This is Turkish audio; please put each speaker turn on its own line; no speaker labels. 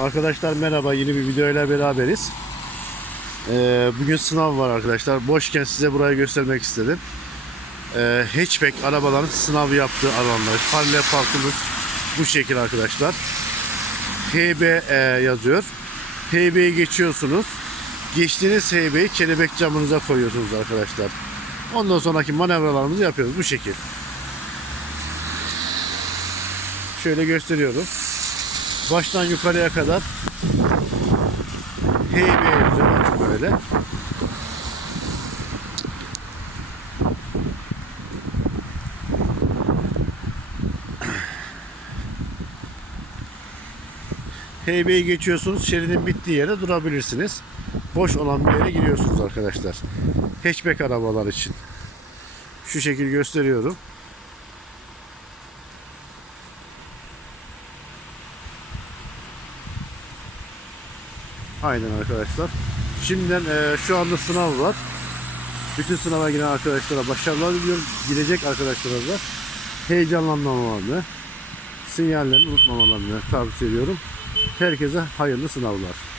Arkadaşlar merhaba yeni bir videoyla beraberiz. Ee, bugün sınav var arkadaşlar. Boşken size burayı göstermek istedim. Ee, hatchback arabaların sınav yaptığı alanlar. Paralel parkımız bu şekil arkadaşlar. HB e, yazıyor. HB'yi geçiyorsunuz. Geçtiğiniz HB'yi kelebek camınıza koyuyorsunuz arkadaşlar. Ondan sonraki manevralarımızı yapıyoruz bu şekil. Şöyle gösteriyorum. Baştan yukarıya kadar yazıyor bakın böyle. HB'yi geçiyorsunuz. Şeridin bittiği yere durabilirsiniz. Boş olan bir yere giriyorsunuz arkadaşlar. Hatchback arabalar için. Şu şekil gösteriyorum. Aynen arkadaşlar. Şimdiden e, şu anda sınav var. Bütün sınava giren arkadaşlara başarılar diliyorum. Girecek arkadaşlara da heyecanlanmamalarını, sinyallerini unutmamalarını tavsiye ediyorum. Herkese hayırlı sınavlar.